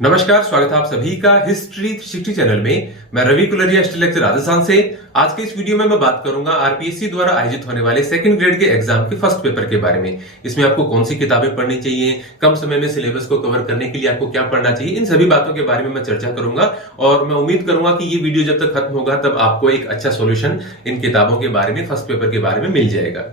नमस्कार, स्वागत है आप सभी का हिस्ट्री 360 चैनल में। मैं रवि कुलरिया, हिस्ट्री लेक्चर राजस्थान से। आज के इस वीडियो में मैं बात करूंगा आरपीएससी द्वारा आयोजित होने वाले सेकंड ग्रेड के एग्जाम के फर्स्ट पेपर के बारे में। इसमें आपको कौन सी किताबें पढ़नी चाहिए, कम समय में सिलेबस को कवर करने के लिए आपको क्या पढ़ना चाहिए, इन सभी बातों के बारे में मैं चर्चा करूंगा। और मैं उम्मीद करूंगा कि ये वीडियो जब तक खत्म होगा तब आपको एक अच्छा सोल्यूशन इन किताबों के बारे में, फर्स्ट पेपर के बारे में मिल जाएगा।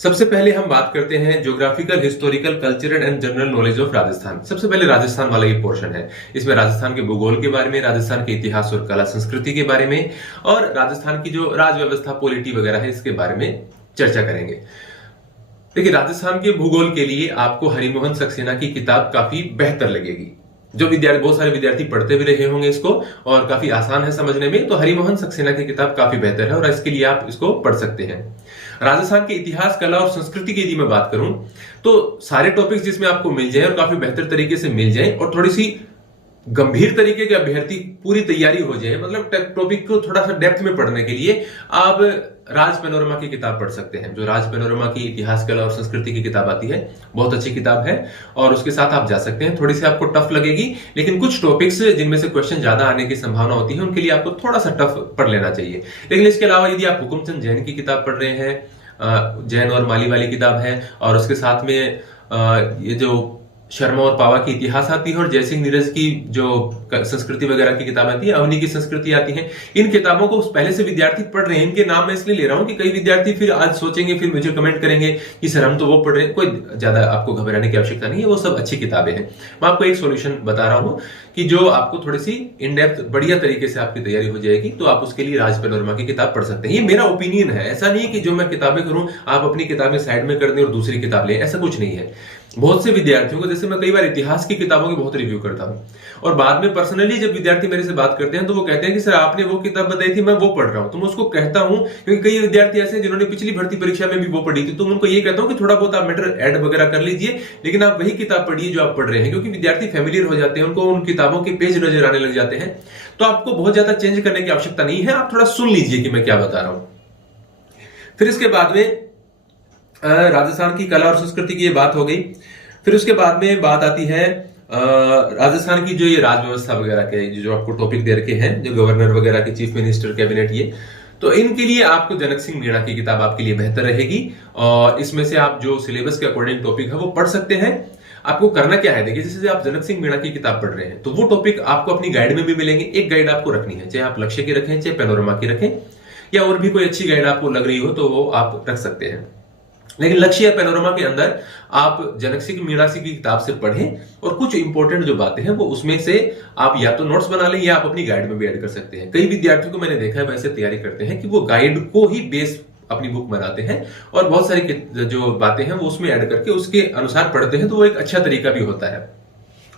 सबसे पहले हम बात करते हैं geographical, historical, cultural and general knowledge of Rajasthan. सबसे पहले राजस्थान वाला ये पोर्शन है। इसमें राजस्थान के भूगोल के बारे में, राजस्थान के इतिहास और कला संस्कृति के बारे में और राजस्थान की जो राज व्यवस्था, पॉलिटी वगैरह है, इसके बारे में चर्चा करेंगे। देखिए, राजस्थान के भूगोल के लिए आपको हरिमोहन सक्सेना की किताब काफी बेहतर लगेगी। जो विद्यार्थी, बहुत सारे विद्यार्थी पढ़ते भी रहे होंगे इसको और काफी आसान है समझने में, तो हरिमोहन सक्सेना की किताब काफी बेहतर है और इसके लिए आप इसको पढ़ सकते हैं। राजस्थान के इतिहास, कला और संस्कृति की यदि मैं बात करूं तो सारे टॉपिक्स जिसमें आपको मिल जाए और काफी बेहतर तरीके से मिल जाए और थोड़ी सी गंभीर तरीके के अभ्यर्थी पूरी तैयारी हो जाए, मतलब टॉपिक को थोड़ा सा डेप्थ में पढ़ने के लिए आप राज पैनोरमा की किताब पढ़ सकते हैं। जो राज पैनोरमा की इतिहास, कला और संस्कृति की किताब आती है, बहुत अच्छी किताब है और उसके साथ आप जा सकते हैं। थोड़ी सी आपको टफ लगेगी, लेकिन कुछ टॉपिक्स जिनमें से क्वेश्चन ज्यादा आने की संभावना होती है उनके लिए आपको थोड़ा सा टफ पढ़ लेना चाहिए। लेकिन इसके अलावा यदि आप हुकुमचंद जैन की किताब पढ़ रहे हैं, जैन और माली वाली किताब है, और उसके साथ में ये जो शर्मा और पावा की इतिहास आती है और जयसिंह नीरज की जो संस्कृति वगैरह की किताब आती है, अवनी की संस्कृति आती है, इन किताबों को पहले से विद्यार्थी पढ़ रहे हैं। इनके नाम मैं इसलिए ले रहा हूं कि कई विद्यार्थी फिर आज सोचेंगे, फिर मुझे कमेंट करेंगे कि सर हम तो वो पढ़ रहे हैं। कोई ज्यादा आपको घबराने की आवश्यकता नहीं है, वो सब अच्छी किताबें हैं। मैं आपको एक सोल्यूशन बता रहा हूं कि जो आपको थोड़ी सी इन डेप्थ बढ़िया तरीके से आपकी तैयारी हो जाएगी, तो आप उसके लिए राज पैनोरमा की किताब पढ़ सकते हैं। ये मेरा ओपिनियन है, ऐसा नहीं कि जो मैं किताबें करूं आप अपनी किताबें साइड में कर दें और दूसरी किताब लें, ऐसा कुछ नहीं है। बहुत से विद्यार्थियों को, जैसे मैं कई बार इतिहास की किताबों की बहुत रिव्यू करता हूं और बाद में पर्सनली जब विद्यार्थी मेरे से बात करते हैं तो वो कहते हैं कि सर आपने वो किताब बताई थी, मैं वो पढ़ रहा हूं। तो मैं उसको कहता हूं, क्योंकि कई विद्यार्थी ऐसे हैं जिन्होंने पिछली भर्ती परीक्षा में भी वो पढ़ी थी, तो उनको ये कहता हूं कि थोड़ा बहुत आप मैटर ऐड वगैरह कर लीजिए, लेकिन आप वही किताब पढ़िए जो आप पढ़ रहे हैं, क्योंकि विद्यार्थी फैमिलियर हो जाते हैं, उनको उन किताबों के पेज नजर आने लग जाते हैं। तो आपको बहुत ज्यादा चेंज करने की आवश्यकता नहीं है, आप थोड़ा सुन लीजिए कि मैं क्या बता रहा हूं। फिर इसके बाद में राजस्थान की कला और संस्कृति की ये बात हो गई। फिर उसके बाद में बात आती है राजस्थान की जो ये राज व्यवस्था वगैरह के जो आपको टॉपिक दे रखे हैं, जो गवर्नर वगैरह के, चीफ मिनिस्टर, कैबिनेट, ये तो इनके लिए आपको जनक सिंह मीणा की किताब आपके लिए बेहतर रहेगी और इसमें से आप जो सिलेबस के अकॉर्डिंग टॉपिक है वो पढ़ सकते हैं। आपको करना क्या है, देखिए, जैसे आप जनक सिंह मीणा की किताब पढ़ रहे हैं तो वो टॉपिक आपको अपनी गाइड में भी मिलेंगे। एक गाइड आपको रखनी है, चाहे आप लक्ष्य की रखें, चाहे पैनोरमा की रखें, या और भी कोई अच्छी गाइड आपको लग रही हो तो वो आप रख सकते हैं। लेकिन लक्ष्य या पैनोरमा के अंदर आप जनक सिंह मीणा की किताब से पढ़ें और कुछ इंपॉर्टेंट जो बातें हैं वो उसमें से आप या तो नोट्स बना लें या आप अपनी गाइड में भी ऐड कर सकते हैं। कई विद्यार्थियों को मैंने देखा है वैसे तैयारी करते हैं कि वो गाइड को ही बेस अपनी बुक बनाते हैं और बहुत सारी जो बातें हैं वो उसमें ऐड करके उसके अनुसार पढ़ते हैं, तो वो एक अच्छा तरीका भी होता है।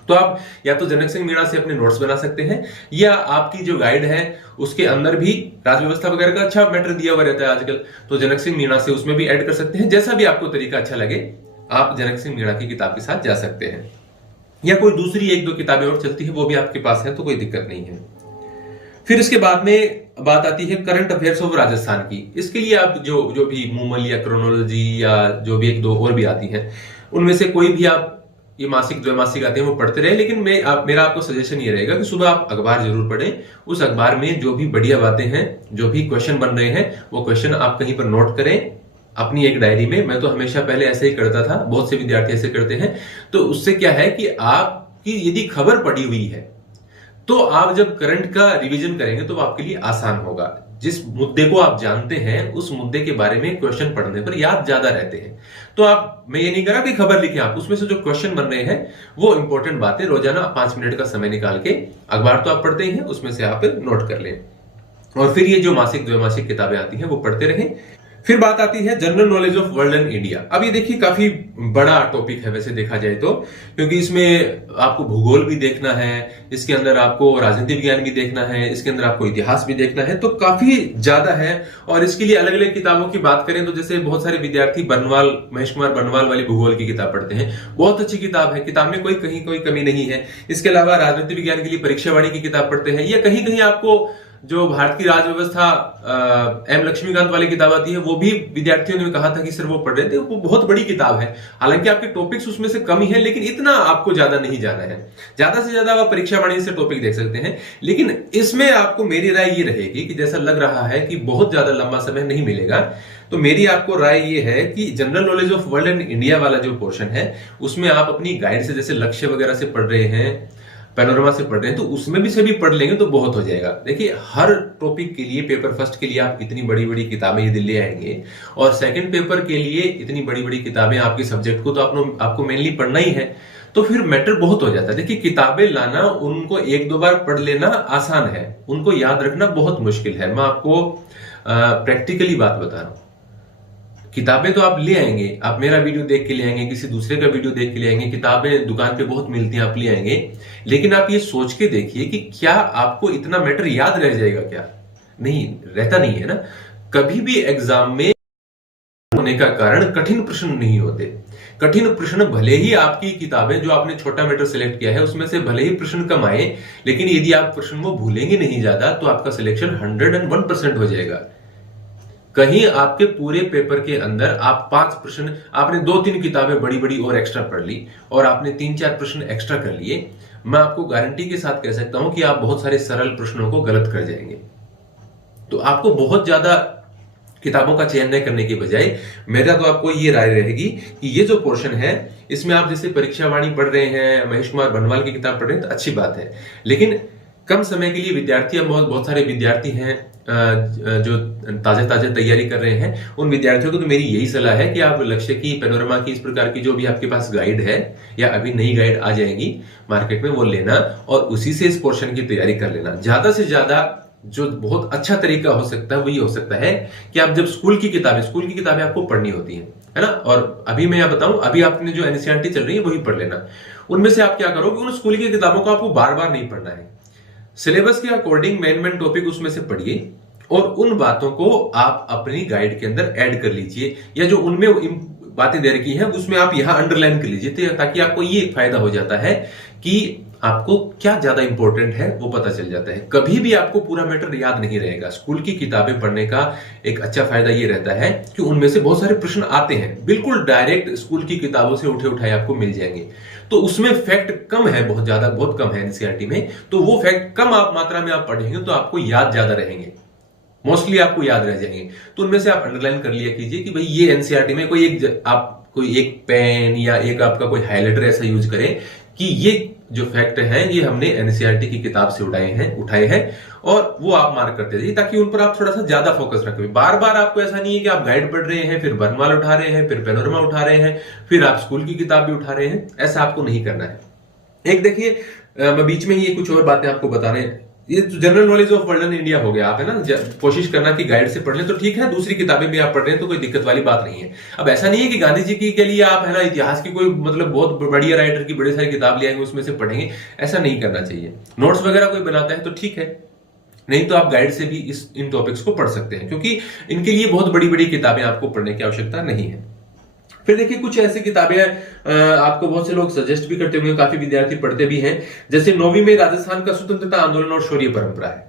तो आप या तो जनक सिंह मीणा से अपने नोट्स बना सकते हैं या आपकी जो गाइड है उसके अंदर भी राज व्यवस्था वगैरह का अच्छा मैटर दिया हुआ रहता है आजकल, तो जनक सिंह मीणा से उसमें भी ऐड कर सकते हैं। जैसा भी आपको तरीका अच्छा लगे आप जनक सिंह मीणा की किताब के साथ जा सकते हैं, या कोई दूसरी एक दो किताबें और चलती है वो भी आपके पास है तो कोई दिक्कत नहीं है। फिर इसके बाद में बात आती है करंट अफेयर्स ऑफ राजस्थान की। इसके लिए आप जो भी मूमल या क्रोनोलॉजी या जो भी एक दो और भी आती है उनमें से कोई भी आप ये मासिक द्वैमासिक आते हैं वो पढ़ते रहे, लेकिन मेरा आपको सजेशन ये रहेगा कि सुबह आप अखबार जरूर पढ़ें। उस अखबार में जो भी बढ़िया बातें हैं, जो भी क्वेश्चन बन रहे हैं, वो क्वेश्चन आप कहीं पर नोट करें अपनी एक डायरी में। मैं तो हमेशा पहले ऐसे ही करता था, बहुत से विद्यार्थी ऐसे करते हैं। तो उससे क्या है कि आपकी यदि खबर पड़ी हुई है तो आप जब करंट का रिवीजन करेंगे तो वो आपके लिए आसान होगा। जिस मुद्दे को आप जानते हैं उस मुद्दे के बारे में क्वेश्चन पढ़ने पर याद ज्यादा रहते हैं। तो मैं ये नहीं कह रहा कि खबर लिखें आप, उसमें से जो क्वेश्चन बन रहे हैं वो इंपॉर्टेंट बातें रोजाना 5 मिनट का समय निकाल के, अखबार तो आप पढ़ते ही हैं, उसमें से आप नोट कर लें और फिर ये जो मासिक द्वैमासिक किताबें आती हैं वो पढ़ते रहें। फिर बात आती है general knowledge of world and India. अब ये देखिए काफी बड़ा टॉपिक है वैसे देखा जाए तो, क्योंकि इसमें आपको भूगोल भी देखना है, इसके अंदर आपको राजनीति विज्ञान भी देखना है, इसके अंदर आपको इतिहास भी देखना है, तो काफी ज्यादा है। और इसके लिए अलग अलग किताबों की बात करें तो जैसे बहुत सारे विद्यार्थी बर्नवाल, महेश कुमार बर्नवाल वाली भूगोल की किताब पढ़ते हैं, बहुत अच्छी किताब है, किताब में कोई कमी नहीं है। इसके अलावा राजनीति विज्ञान के लिए परीक्षा वाणी की किताब पढ़ते हैं, या कहीं कहीं आपको जो भारत की राज व्यवस्था एम लक्ष्मीकांत वाली किताब आती है, वो भी विद्यार्थियों ने कहा था कि सर वो पढ़ रहे थे, वो बहुत बड़ी किताब है। हालांकि आपके टॉपिक्स उसमें से कम ही है, लेकिन इतना आपको ज्यादा नहीं जाना है। ज्यादा से ज्यादा आप परीक्षा वाणी से टॉपिक देख सकते हैं, लेकिन इसमें आपको मेरी राय ये रहेगी कि जैसा लग रहा है कि बहुत ज्यादा लंबा समय नहीं मिलेगा, तो मेरी आपको राय ये है कि general knowledge of world and India वाला जो पोर्शन है, उसमें आप अपनी गाइड से, जैसे लक्ष्य वगैरह से पढ़ रहे हैं, पैनोरमा से पढ़ रहे हैं, तो उसमें भी सभी पढ़ लेंगे तो बहुत हो जाएगा। देखिए, हर टॉपिक के लिए पेपर फर्स्ट के लिए आप इतनी बड़ी बड़ी किताबें यदि ले आएंगे, और सेकंड पेपर के लिए इतनी बड़ी बड़ी किताबें, आपके सब्जेक्ट को तो आपको मेनली पढ़ना ही है, तो फिर मैटर बहुत हो जाता है। देखिए, किताबें लाना, उनको एक दो बार पढ़ लेना आसान है, उनको याद रखना बहुत मुश्किल है। मैं आपको प्रैक्टिकली बात बता रहा हूं। किताबें तो आप ले आएंगे, आप मेरा वीडियो देख के ले आएंगे, किसी दूसरे का वीडियो देख के ले आएंगे, किताबें दुकान पे बहुत मिलती हैं, आप ले आएंगे, लेकिन आप ये सोच के देखिए कि क्या आपको इतना मैटर याद रह जाएगा? क्या नहीं रहता, नहीं है ना। कभी भी एग्जाम में होने का कारण कठिन प्रश्न नहीं होते। कठिन प्रश्न भले ही आपकी किताबें जो आपने छोटा मैटर सिलेक्ट किया है उसमें से भले ही प्रश्न कम आए, लेकिन यदि आप प्रश्न को भूलेंगे नहीं ज्यादा, तो आपका सिलेक्शन 101% हो जाएगा। कहीं आपके पूरे पेपर के अंदर आप 5 प्रश्न, आपने 2-3 किताबें बड़ी बड़ी और एक्स्ट्रा पढ़ ली, और आपने 3-4 प्रश्न एक्स्ट्रा कर लिए, मैं आपको गारंटी के साथ कह सकता हूं कि आप बहुत सारे सरल प्रश्नों को गलत कर जाएंगे। तो आपको बहुत ज्यादा किताबों का चयन न करने के बजाय मेरा तो आपको ये राय रहेगी कि ये जो पोर्शन है, इसमें आप जैसे परीक्षा वाणी पढ़ रहे हैं, महेश कुमार बनवाल की किताब पढ़ रहे हैं, तो अच्छी बात है, लेकिन कम समय के लिए विद्यार्थी, अब बहुत सारे विद्यार्थी हैं जो ताजा तैयारी कर रहे हैं, उन विद्यार्थियों को तो मेरी यही सलाह है कि आप लक्ष्य की, पैनोरमा की, इस प्रकार की जो भी आपके पास गाइड है, या अभी नई गाइड आ जाएगी मार्केट में, वो लेना और उसी से इस पोर्शन की तैयारी कर लेना। ज्यादा से ज्यादा जो बहुत अच्छा तरीका हो सकता है वो ये हो सकता है कि आप जब स्कूल की किताबें आपको पढ़नी होती है ना, और अभी मैं बताऊं, अभी आपने जो एनसीईआरटी चल रही है वही पढ़ लेना। उनमें से आप क्या करो कि उन स्कूल की किताबों को आपको बार बार नहीं पढ़ना है, सिलेबस के अकॉर्डिंग मेन टॉपिक उसमें से पढ़िए, और उन बातों को आप अपनी गाइड के अंदर ऐड कर लीजिए, या जो उनमें बातें दे रखी हैं उसमें आप यहां अंडरलाइन कर लीजिए, ताकि आपको ये फायदा हो जाता है कि आपको क्या ज्यादा इंपॉर्टेंट है वो पता चल जाता है। कभी भी आपको पूरा मैटर याद नहीं रहेगा। स्कूल की किताबें पढ़ने का एक अच्छा फायदा ये रहता है कि उनमें से बहुत सारे प्रश्न आते हैं, बिल्कुल डायरेक्ट स्कूल की किताबों से उठाए आपको मिल जाएंगे, तो उसमें फैक्ट कम है, बहुत कम है एनसीईआरटी में, तो वो फैक्ट कम आप मात्रा में आप पढ़ेंगे तो आपको याद ज्यादा रहेंगे, मोस्टली आपको याद रह जाएंगे। तो उनमें से आप अंडरलाइन कर लिया कीजिए कि भाई ये एनसीईआरटी में कोई एक पेन या एक आपका कोई हाइलाइटर ऐसा यूज करें कि ये जो फैक्ट है ये हमने एनसीईआरटी की किताब से उठाए हैं, और वो आप मार्क करते जाइए, ताकि उन पर आप थोड़ा सा ज्यादा फोकस रखें। बार बार आपको ऐसा नहीं है कि आप गाइड पढ़ रहे हैं, फिर बर्नवाल उठा रहे हैं, फिर पैनोरमा उठा रहे हैं, फिर आप स्कूल की किताब भी उठा रहे हैं, ऐसा आपको नहीं करना है। एक देखिए, मैं बीच में ही कुछ और बातें आपको बता रहे हैं, ये general knowledge of world and India हो गया, आप है ना, कोशिश करना कि गाइड से पढ़ लें तो ठीक है, दूसरी किताबें भी आप पढ़ रहे हैं तो कोई दिक्कत वाली बात नहीं है। अब ऐसा नहीं है कि गांधी जी की के लिए आप है ना इतिहास की कोई मतलब बहुत बढ़िया राइटर की बड़ी सारी किताब ले आएंगे उसमें से पढ़ेंगे, ऐसा नहीं करना चाहिए। नोट्स वगैरह कोई बनाता है तो ठीक है, नहीं तो आप गाइड से भी इन टॉपिक्स को पढ़ सकते हैं, क्योंकि इनके लिए बहुत बड़ी बड़ी किताबें आपको पढ़ने की आवश्यकता नहीं है। फिर देखिए, कुछ ऐसी किताबें आपको बहुत से लोग सजेस्ट भी करते होंगे, काफी विद्यार्थी पढ़ते भी हैं, जैसे 9वीं में राजस्थान का स्वतंत्रता आंदोलन और शौर्य परंपरा है।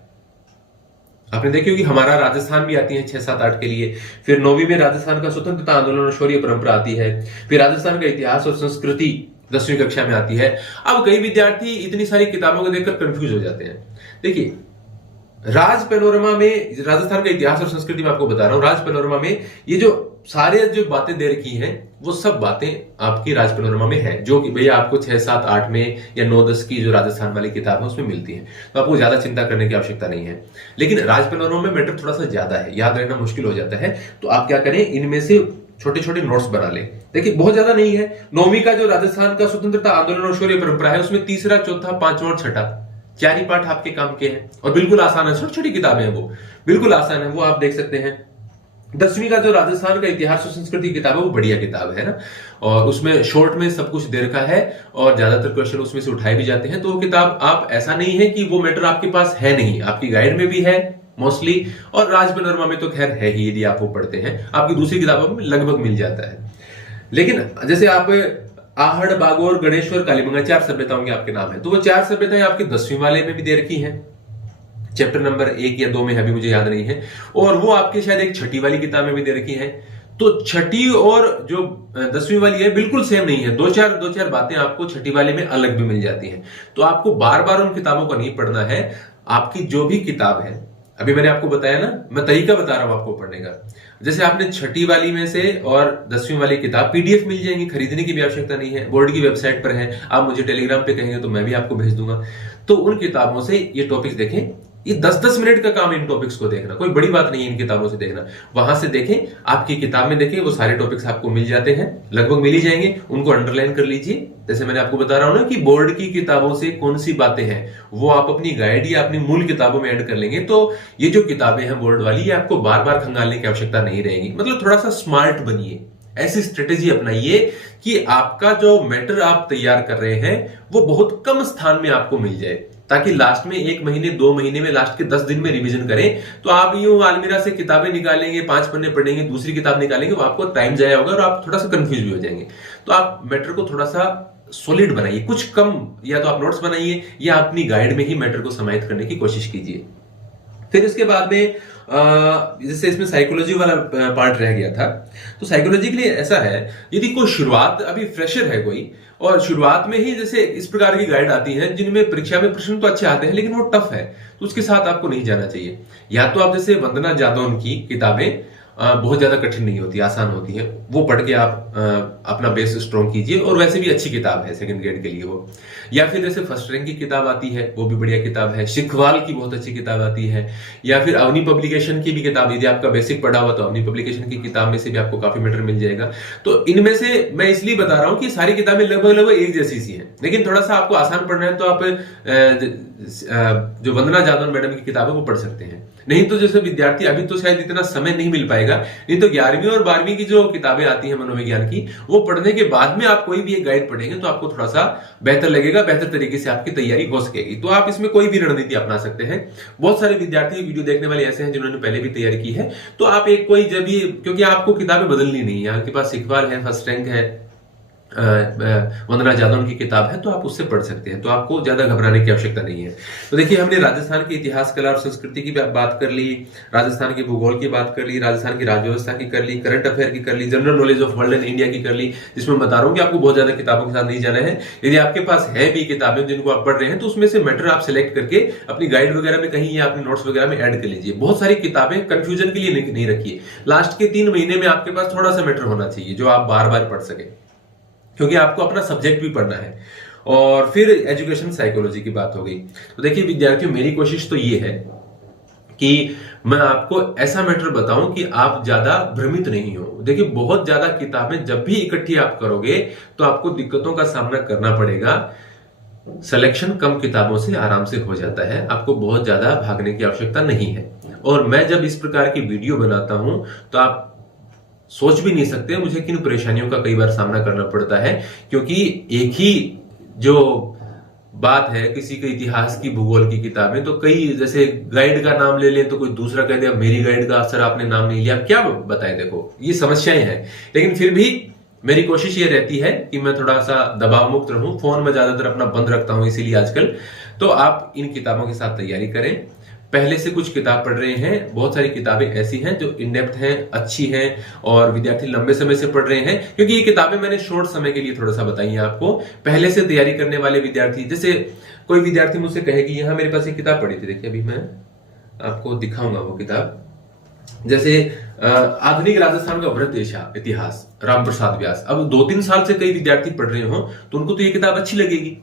आपने देखी होगी, हमारा राजस्थान भी आती है 6, 7, 8 के लिए। फिर 9वीं में राजस्थान का स्वतंत्रता आंदोलन और शौर्य परंपरा आती है। फिर राजस्थान का इतिहास और संस्कृति 10वीं कक्षा में आती है। अब कई विद्यार्थी इतनी सारी किताबों को देखकर कंफ्यूज हो जाते हैं। देखिए, राज पैनोरमा में, राजस्थान का इतिहास और संस्कृति में आपको बता रहा हूं, राज पैनोरमा में ये जो सारे जो बातें दे रखी हैं वो सब बातें आपकी राज पैनोरमा में है, जो कि भैया आपको 6, 7, 8 में या 9, 10 की जो राजस्थान वाली किताब है उसमें मिलती है, तो आपको ज्यादा चिंता करने की आवश्यकता नहीं है। लेकिन राज पैनोरमा में मैटर थोड़ा सा ज्यादा है, याद रहना मुश्किल हो जाता है, तो आप क्या करें, इनमें से छोटे छोटे नोट्स बना लें। देखिए, बहुत ज्यादा नहीं है। 9वीं का जो राजस्थान का स्वतंत्रता आंदोलन और शौर्य परंपरा है उसमें तीसरा, चौथा, 5वां और 6ठा 4 ही पाठ आपके काम के हैं, और बिल्कुल आसान है, छोटी छोटी किताबें हैं, वो बिल्कुल आसान है, वो आप देख सकते हैं। 10वीं का जो राजस्थान का इतिहास और संस्कृति किताब है वो बढ़िया किताब है ना, और उसमें शॉर्ट में सब कुछ दे रखा है और ज्यादातर क्वेश्चन उसमें से उठाए भी जाते हैं। तो वो किताब, आप ऐसा नहीं है कि वो मैटर आपके पास है नहीं, आपकी गाइड में भी है मोस्टली, और राज पैनोरमा में तो खैर है ही, यदि आप वो पढ़ते हैं आपकी दूसरी किताबों में लगभग मिल जाता है। लेकिन जैसे आप आहड़, बागोर, गणेश्वर, कालीबंगा 4 सभ्यताओं के आपके नाम है, तो वो 4 सभ्यताएं आपके 10वीं वाले में भी दे रखी हैं। चैप्टर नंबर 1 या 2 में है, अभी मुझे याद नहीं है, और वो आपके शायद एक छठी वाली किताब में भी दे रखी है। तो छठी और जो 10वीं वाली है बिल्कुल सेम नहीं है, दो चार बातें आपको छठी वाले में अलग भी मिल जाती हैं। तो आपको बार बार उन किताबों को नहीं पढ़ना है। आपकी जो भी किताब है, अभी मैंने आपको बताया ना, मैं तरीका बता रहा हूं आपको पढ़ने का। जैसे आपने छठी वाली में से और 10वीं वाली किताब पीडीएफ मिल जाएंगी, खरीदने की भी आवश्यकता नहीं है, बोर्ड की वेबसाइट पर है। आप मुझे टेलीग्राम पे कहेंगे तो मैं भी आपको भेज दूंगा। तो उन किताबों से ये टॉपिक्स देखें। ये 10-10 मिनट का काम इन टॉपिक्स को देखना, कोई बड़ी बात नहीं है इन किताबों से देखना। वहां से देखें, आपकी किताब में देखें, वो सारे टॉपिक्स आपको मिल जाते हैं, लगभग मिल ही जाएंगे। उनको अंडरलाइन कर लीजिए। जैसे मैंने आपको बता रहा हूं ना कि बोर्ड की किताबों से कौन सी बातें हैं वो आप अपनी गाइड या अपनी मूल किताबों में ऐड कर लेंगे, तो ये जो किताबें हैं बोर्ड वाली, ये आपको बार बार खंगालने की आवश्यकता नहीं रहेगी। मतलब थोड़ा सा स्मार्ट बनिए, ऐसी स्ट्रेटेजी अपनाइए कि आपका जो मैटर आप तैयार कर रहे हैं वो बहुत कम स्थान में आपको मिल जाए, ताकि लास्ट में 1 महीने 2 महीने में, लास्ट के 10 दिन में रिवीजन करें। तो आप यूं अलमीरा से किताबें निकालेंगे, 5 पन्ने पढ़ेंगे, दूसरी किताब निकालेंगे, वो आपको टाइम जाया होगा और आप थोड़ा सा कंफ्यूज भी हो जाएंगे। तो आप मैटर को थोड़ा सा सॉलिड बनाइए, कुछ कम, या तो आप नोट्स बनाइए या अपनी गाइड में ही मैटर को समाहित करने की कोशिश कीजिए। फिर इसके बाद में जैसे इसमें साइकोलॉजी वाला पार्ट रह गया था, तो साइकोलॉजी के लिए ऐसा है, यदि कोई शुरुआत, अभी फ्रेशर है कोई, और शुरुआत में ही जैसे इस प्रकार की गाइड आती है जिनमें परीक्षा में प्रश्न तो अच्छे आते हैं लेकिन वो टफ है, तो उसके साथ आपको नहीं जाना चाहिए। या तो आप जैसे वंदना जादौन की किताबें बहुत ज्यादा कठिन नहीं होती, आसान होती है, वो पढ़ के आप अपना बेस स्ट्रॉन्ग कीजिए, और वैसे भी अच्छी किताब है सेकंड ग्रेड के लिए वो। या फिर जैसे फर्स्ट रैंक की किताब आती है, वो भी बढ़िया किताब है। शिखवाल की बहुत अच्छी किताब आती है, या फिर अवनी पब्लिकेशन की भी किताब, यदि आपका बेसिक पढ़ा हुआ तो अवनी पब्लिकेशन की किताब में से भी आपको काफी मैटर मिल जाएगा। तो इनमें से मैं इसलिए बता रहा हूं कि सारी किताबें लगभग एक जैसी सी हैं, लेकिन थोड़ा सा आपको आसान पढ़ना है तो आप जो वंदना जादौन मैडम की किताब है वो पढ़ सकते हैं। नहीं तो जैसे विद्यार्थी, अभी तो शायद इतना समय नहीं मिल पाएगा, नहीं तो 11वीं और 12वीं की जो किताबें आती हैं मनोविज्ञान की, वो पढ़ने के बाद में आप कोई भी एक गाइड पढ़ेंगे तो आपको थोड़ा सा बेहतर लगेगा, बेहतर तरीके से आपकी तैयारी हो सकेगी। तो आप इसमें कोई भी रणनीति अपना सकते हैं। बहुत सारे विद्यार्थी वीडियो देखने वाले ऐसे हैं जिन्होंने पहले भी तैयारी की है, तो आप एक कोई जब भी, क्योंकि आपको किताबें बदलनी नहीं है, आपके पास शिखवाल है, फर्स्ट रैंक है, वंदना जादौन की किताब है, तो आप उससे पढ़ सकते हैं, तो आपको ज्यादा घबराने की आवश्यकता नहीं है। तो देखिए, हमने राजस्थान के इतिहास, कला और संस्कृति की बात कर ली, राजस्थान के भूगोल की बात कर ली, राजस्थान की राज्य व्यवस्था की कर ली, करंट अफेयर की कर ली, general knowledge of world and India की कर ली, जिसमें बता रहा हूं कि आपको बहुत ज्यादा किताबों के साथ नहीं जाना है। यदि आपके पास है भी किताबें जिनको आप पढ़ रहे हैं, तो उसमें से मैटर आप सिलेक्ट करके अपनी गाइड वगैरह में कहीं या अपने नोट्स वगैरह में ऐड कर लीजिए। बहुत सारी किताबें कंफ्यूजन के लिए नहीं रखिए, लास्ट के 3 महीने में आपके पास थोड़ा सा मैटर होना चाहिए जो आप बार बार पढ़ सके, क्योंकि आपको अपना सब्जेक्ट भी पढ़ना है। और फिर एजुकेशन साइकोलॉजी की बात हो गई। तो देखिए विद्यार्थियों, मेरी कोशिश तो ये है कि मैं आपको ऐसा मैटर बताऊं कि आप ज्यादा भ्रमित नहीं हो। देखिए, बहुत ज्यादा किताबें जब भी इकट्ठी आप करोगे तो आपको दिक्कतों का सामना करना पड़ेगा। सिलेक्शन कम किताबों से आराम से हो जाता है, आपको बहुत ज्यादा भागने की आवश्यकता नहीं है। और मैं जब इस प्रकार की वीडियो बनाता हूं तो आप सोच भी नहीं सकते मुझे किन परेशानियों का कई बार सामना करना पड़ता है, क्योंकि एक ही जो बात है, किसी के इतिहास की, भूगोल की किताबें, तो कई, जैसे गाइड का नाम ले लें तो कोई दूसरा कह दे मेरी गाइड का सर आपने नाम नहीं लिया, अब क्या बताएं। देखो, ये समस्याएं हैं, लेकिन फिर भी मेरी कोशिश ये रहती है कि मैं थोड़ा सा दबाव मुक्त रहूं। फोन में ज्यादातर अपना बंद रखता हूं इसीलिए आजकल। तो आप इन किताबों के साथ तैयारी करें। पहले से कुछ किताब पढ़ रहे हैं, बहुत सारी किताबें ऐसी हैं जो इन डेप्थ हैं, अच्छी हैं, और विद्यार्थी लंबे समय से पढ़ रहे हैं, क्योंकि ये किताबें मैंने शॉर्ट समय के लिए थोड़ा सा बताई हैं आपको। पहले से तैयारी करने वाले विद्यार्थी, जैसे कोई विद्यार्थी मुझसे कहे कि यहाँ मेरे पास एक किताब पढ़ी थी, देखिए अभी मैं आपको दिखाऊंगा वो किताब, जैसे आधुनिक राजस्थान का वृहद इतिहास, राम प्रसाद व्यास। अब 2-3 साल से कई विद्यार्थी पढ़ रहे हो तो उनको तो ये किताब अच्छी लगेगी,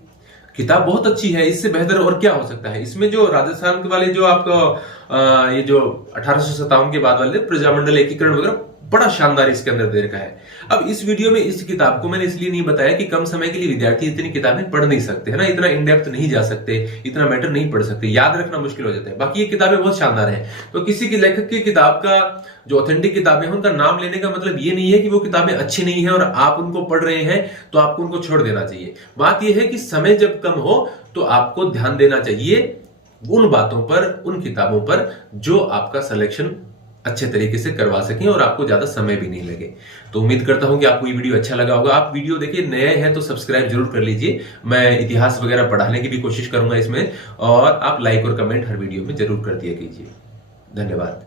किताब बहुत अच्छी है, इससे बेहतर और क्या हो सकता है। इसमें जो राजस्थान के वाले जो आपका ये जो 1857 के बाद वाले प्रजामंडल एकीकरण वगैरह, बड़ा शानदार इसके अंदर दे रखा है। अब इस वीडियो में इस किताब को मैंने इसलिए नहीं बताया कि कम समय के लिए विद्यार्थी इतनी किताबें पढ़ नहीं सकते, है ना, इतना इन डेप्थ नहीं जा सकते, इतना मैटर नहीं पढ़ सकते, याद रखना मुश्किल हो जाता है। बाकी ये किताबें बहुत शानदार हैं। तो किसी की लेखक की किताब का, जो ऑथेंटिक किताबें हैं, उनका नाम लेने का मतलब ये नहीं है कि वो किताबें अच्छी नहीं है और आप उनको पढ़ रहे हैं तो आपको उनको छोड़ देना चाहिए। बात यह है कि समय जब कम हो तो आपको ध्यान देना चाहिए उन बातों पर, उन किताबों पर जो आपका सिलेक्शन अच्छे तरीके से करवा सकें और आपको ज्यादा समय भी नहीं लगे। तो उम्मीद करता हूं कि आपको ये वीडियो अच्छा लगा होगा। आप वीडियो देखिए, नए हैं तो सब्सक्राइब जरूर कर लीजिए। मैं इतिहास वगैरह पढ़ाने की भी कोशिश करूंगा इसमें, और आप लाइक और कमेंट हर वीडियो में जरूर कर दिया कीजिए। धन्यवाद।